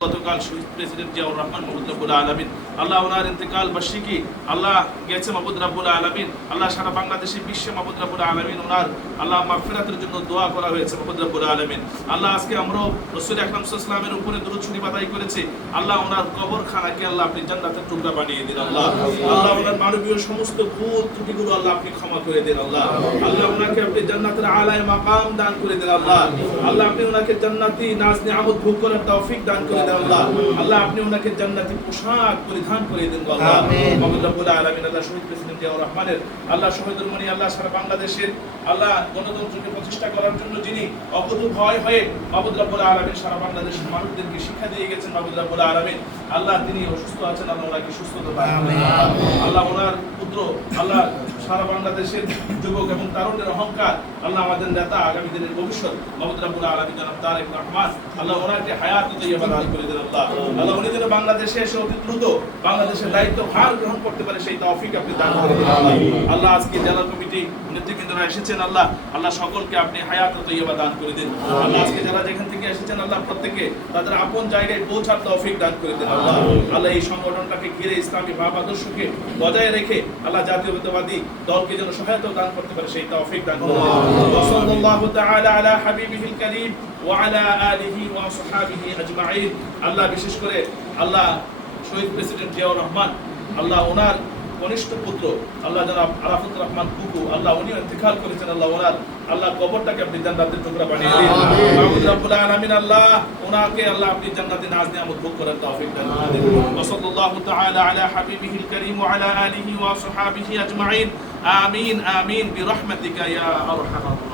গতকাল শহীদ প্রেসিডেন্ট জিয়াউর রহমান মাহমুদ রাব্বুল আলামিন আল্লাহ ওনার ইন্তেকাল বার্ষিকী আল্লাহ গেছে মাহমুদ রাব্বুল আলামিন আল্লাহ সারা বাংলাদেশে বিশ্বে মাহমুদ রাব্বুল আলামিন ওনার আল্লাহ মাগফিরাতের জন্য দোয়া করা হয়েছে মাহমুদ রাব্বুল আলামিন আল্লাহ আজকে আমরা রাসূল আকরাম সাল্লাল্লাহু আলাইহি ওয়াসাল্লামের উপরে দরুদ শরীফ আদায় করেছি আল্লাহ ওনার কবরখানাকে আল্লাহ আপনি জান্নাতের টুকরা বানিয়ে দিন আল্লাহ আল্লাহ ওনার মানবীয় সমস্ত ভুল ত্রুটিগুলো আল্লাহ আপনি ক্ষমা করে দিন আল্লাহ আল্লাহ ওনাকে আপনি জান্নাতের আলায় মাকাম দান করে দিন আল্লাহ আল্লাহ আপনি ওনাকে জান্নাতি নাজ নিয়ামত ভোগ করার তৌফিক দান করে দেন আল্লাহ আল্লাহ আপনি ওনাকে জান্নাতি পোশাক পরিধান করে দিন আল্লাহ মাহমুদ রাব্বুল আলামিন আল্লাহ শহীদ প্রেসিডেন্ট জিয়াউর রহমানের আল্লাহ শহীদুল মনি আল্লাহ সারা বাংলাদেশের আল্লাহ গণতন্ত্রকে প্রতিষ্ঠা করার জন্য যিনি অকুত ভয় হয়ে মাহমুদ রাব্বুল আলামিন সারা বাংলাদেশের মানুষদেরকে শিক্ষা দিয়ে গেছেন মাহমুদ রাব্বুল আলামিন আল্লাহ তিনি অসুস্থ আছেন আল্লাহ ওনাকে সুস্থতা দান করুন আল্লাহ ওনার পুত্র আল্লাহ সারা বাংলাদেশের যুবক এবং তরুণের অহংকার আল্লাহ আমাদের নেতা আগামী দিনের ভবিষ্যৎ মাহমুদ রাব্বুল আলামিন জনাব তারেক রহমান আল্লাহ ওনাকে হায়াত তৈয়বা দান করে দেন আল্লাহ আল্লাহ উনি যেন বাংলাদেশে এসে অতি দ্রুত বাংলাদেশের দায়িত্ব ভার গ্রহণ করতে পারে সেই তৌফিক আপনি দান করে দিন আল্লাহ আল্লাহ আজকে জেলা কমিটি নেতৃবৃন্দরা এসেছেন আল্লাহ আল্লাহ সকলকে আপনি হায়াত তৈয়বা দান করে দিন আল্লাহ আজকে যারা যেখান থেকে এসেছেন আল্লাহ প্রত্যেককে তাদের আপন জায়গায় পৌঁছার তৌফিক দান করে দিন আল্লাহ আল্লাহ এই সংগঠনটাকে ঘিরে ইসলামী ভাব আদর্শকে বজায় রেখে আল্লাহ জাতীয়তাবাদী দলকে যেন সহায়তা দান করতে পারে সেই তৌফিক দান করে দিন সাল্লাল্লাহু তাআলা আলা হাবিবিহিল কারীম ওয়া আলা আলিহি ওয়া আসহাবিহি আজমাইন আল্লাহ বিশেষ করে আল্লাহ শহীদ প্রেসিডেন্ট জিয়াউর রহমান আল্লাহ ওনার কনিষ্ঠ পুত্র আল্লাহ জনাব আরাফাত রহমান কুকু আল্লাহ উনি ইন্তেকাল করেছেন আল্লাহ ওনার আল্লাহ কবরটাকে আপনি জান্নাতের টুকরা বানিয়ে দিন মাহমুদ রাব্বুল আলামিন আল্লাহ ওনাকে আল্লাহ আপনি জান্নাতে নাজ নিয়ামত ভোগ করার তৌফিক দান করে দিন ওয়া সাল্লাল্লাহু তাআলা আলা হাবিবিহিল কারীম ওয়া আলা আলিহি ওয়া আসহাবিহি আজমাইন আমিন আমিন বিরহমাতিকা ইয়া আরহামার